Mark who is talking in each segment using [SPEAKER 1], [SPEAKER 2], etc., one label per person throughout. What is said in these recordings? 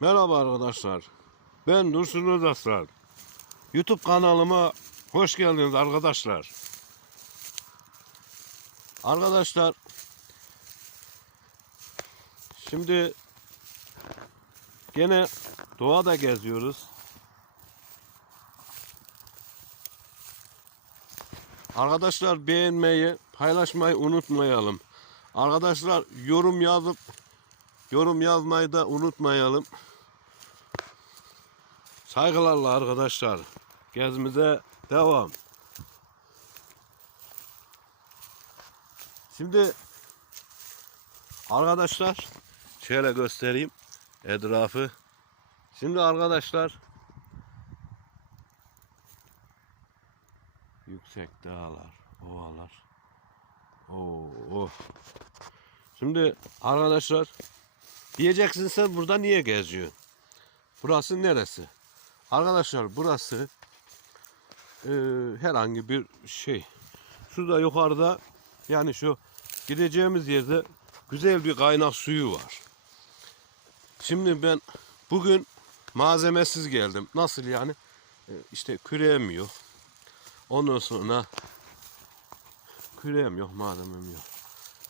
[SPEAKER 1] Merhaba arkadaşlar. Ben Dursun Özaslan. YouTube kanalıma hoş geldiniz arkadaşlar. Arkadaşlar şimdi gene doğada geziyoruz. Arkadaşlar beğenmeyi, paylaşmayı unutmayalım. Arkadaşlar yorum yazıp yorum yazmayı da unutmayalım. Saygılarla arkadaşlar. Gezimize devam. Şimdi arkadaşlar şöyle göstereyim etrafı. Şimdi arkadaşlar yüksek dağlar, ovalar. Oo, oh. Şimdi arkadaşlar diyeceksin sen burada niye geziyorsun? Burası neresi? Arkadaşlar burası e, herhangi bir şey. Şurada yukarıda yani şu gideceğimiz yerde güzel bir kaynak suyu var. Şimdi ben bugün malzemesiz geldim. Nasıl yani? E, işte küreğim yok. Ondan sonra küreğim yok, malzemem yok.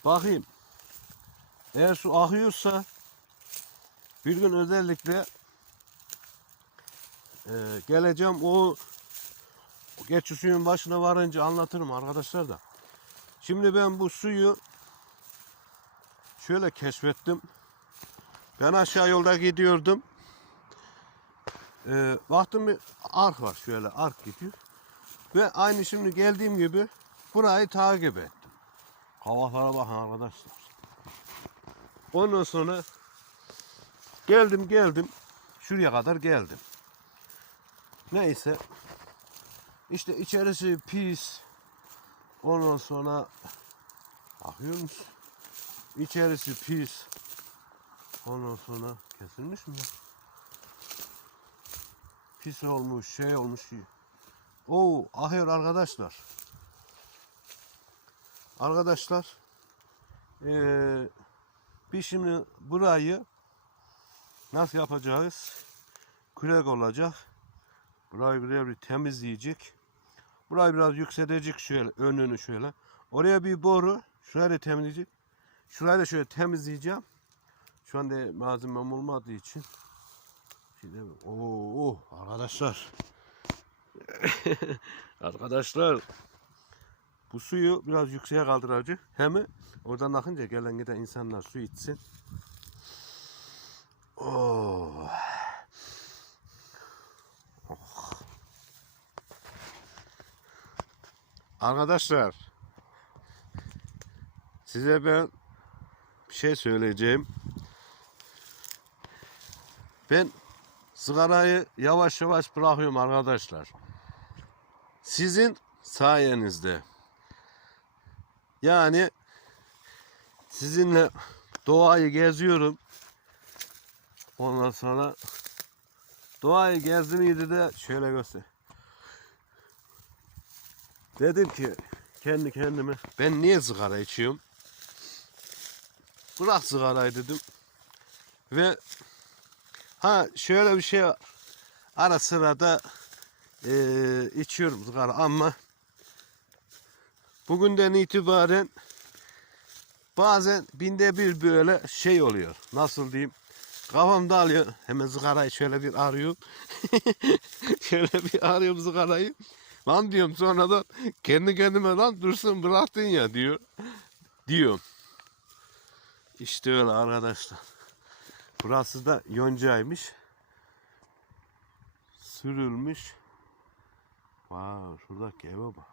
[SPEAKER 1] Bakayım. Eğer su akıyorsa bir gün özellikle ee, geleceğim o geç suyun başına varınca anlatırım arkadaşlar da. Şimdi ben bu suyu şöyle keşfettim. Ben aşağı yolda gidiyordum. Ee, baktım bir ark var şöyle ark gidiyor. Ve aynı şimdi geldiğim gibi burayı takip ettim. Havalara bakın arkadaşlar. Ondan sonra geldim geldim. Şuraya kadar geldim. Neyse. İşte içerisi pis. Ondan sonra bakıyor musun? İçerisi pis. Ondan sonra kesilmiş mi? Pis olmuş, şey olmuş. Oo, ahıyor arkadaşlar. Arkadaşlar, eee biz şimdi burayı nasıl yapacağız? Kürek olacak. Burayı buraya bir temizleyecek. Burayı biraz yükselecek şöyle önünü şöyle. Oraya bir boru. Şurayı da temizleyecek. Şurayı da şöyle temizleyeceğim. Şu anda malzemem olmadığı için. Şimdi oo oh, arkadaşlar. arkadaşlar. Bu suyu biraz yükseğe kaldıracak. Hem oradan akınca gelen giden insanlar su içsin. Oh. Arkadaşlar size ben bir şey söyleyeceğim. Ben sigarayı yavaş yavaş bırakıyorum arkadaşlar. Sizin sayenizde. Yani sizinle doğayı geziyorum. Ondan sonra doğayı gezdiğimde de şöyle göster. Dedim ki kendi kendime ben niye sigara içiyorum? Bırak sigarayı dedim. Ve ha şöyle bir şey ara sırada eee, içiyorum sigara ama bugünden itibaren bazen binde bir böyle şey oluyor. Nasıl diyeyim? Kafam dağılıyor. Hemen sigarayı şöyle bir arıyorum. şöyle bir arıyorum sigarayı. Lan diyorum sonradan kendi kendime lan dursun bıraktın ya diyor. Diyorum. İşte öyle arkadaşlar. Burası da yoncaymış. Sürülmüş. Wow, şuradaki eve bak.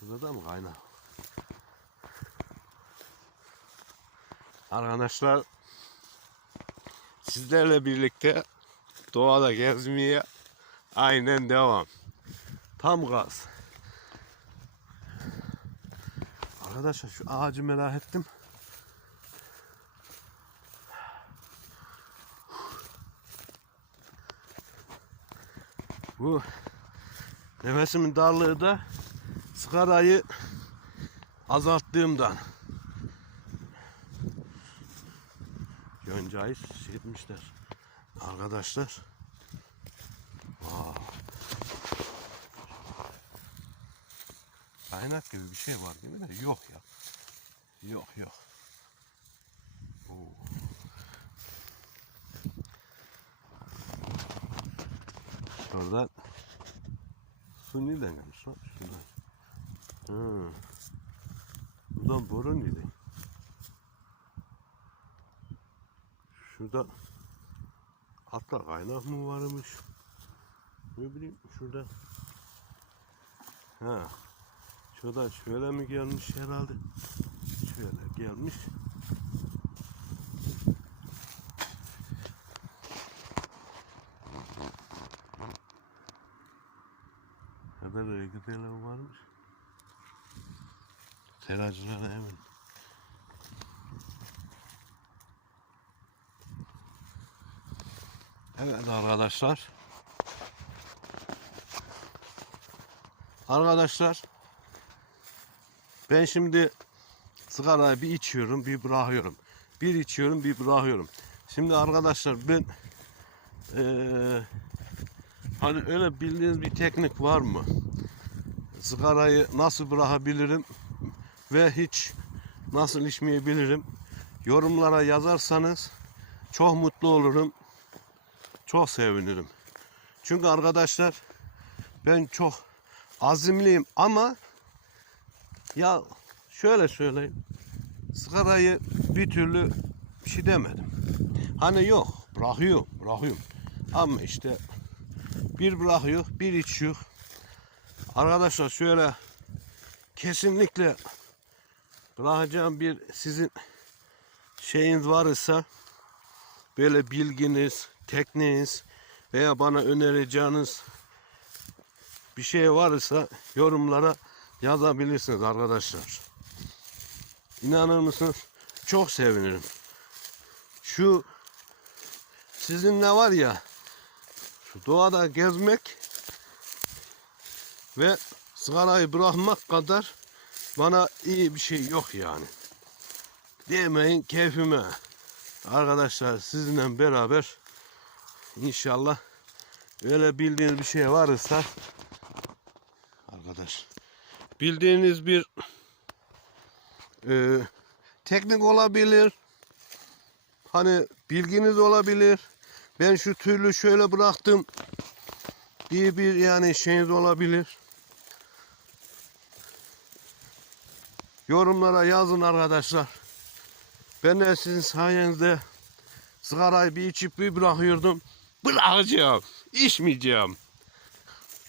[SPEAKER 1] Şurada da mı kaynak? Arkadaşlar sizlerle birlikte doğada gezmeye aynen devam. Tam gaz. Arkadaşlar şu ağacı merak ettim. Bu nefesimin darlığı da sigarayı azalttığımdan. Yoncayı şey etmişler. Arkadaşlar. Vay. Kaynak gibi bir şey var mi? de? Yok ya. Yok yok. Oo. Şuradan su nereden gelmiş lan? Şuradan. Buradan boru neydi? Şurada hatta kaynak mı varmış? Ne bileyim şurada. Ha. Şurada şöyle mi gelmiş herhalde? Şöyle gelmiş. Haber renkleri varmış. Teracılara emin. Evet arkadaşlar. Arkadaşlar ben şimdi sigarayı bir içiyorum bir bırakıyorum. Bir içiyorum bir bırakıyorum. Şimdi arkadaşlar ben eee, hani öyle bildiğiniz bir teknik var mı? Sigarayı nasıl bırakabilirim ve hiç nasıl içmeyebilirim? Yorumlara yazarsanız çok mutlu olurum. Çok sevinirim. Çünkü arkadaşlar ben çok azimliyim ama ya şöyle söyleyeyim. Sigarayı bir türlü bir şey demedim. Hani yok bırakıyor bırakıyorum. Ama işte bir bırakıyor bir içiyor. Arkadaşlar şöyle kesinlikle bırakacağım bir sizin şeyiniz varsa böyle bilginiz, tekniğiniz veya bana önereceğiniz bir şey varsa yorumlara yazabilirsiniz arkadaşlar. İnanır mısınız? Çok sevinirim. Şu sizinle var ya şu doğada gezmek ve sigarayı bırakmak kadar bana iyi bir şey yok yani. Demeyin keyfime. Arkadaşlar sizinle beraber inşallah öyle bildiğiniz bir şey varsa arkadaş bildiğiniz bir e, teknik olabilir hani bilginiz olabilir ben şu türlü şöyle bıraktım diye bir yani şeyiniz olabilir. Yorumlara yazın arkadaşlar ben de sizin sayenizde sigarayı bir içip bir bırakıyordum. Bırakacağım. içmeyeceğim.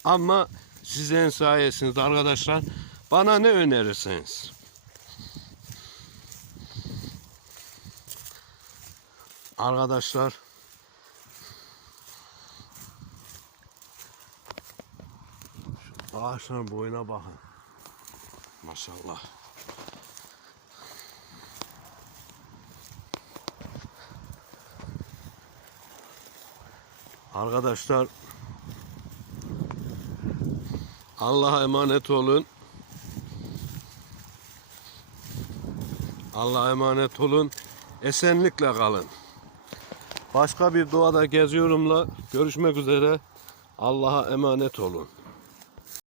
[SPEAKER 1] Ama sizin sayesinizde arkadaşlar bana ne önerirsiniz? Arkadaşlar ağaçların boyuna bakın. Maşallah. Arkadaşlar Allah'a emanet olun. Allah'a emanet olun. Esenlikle kalın. Başka bir doğada geziyorumla görüşmek üzere. Allah'a emanet olun.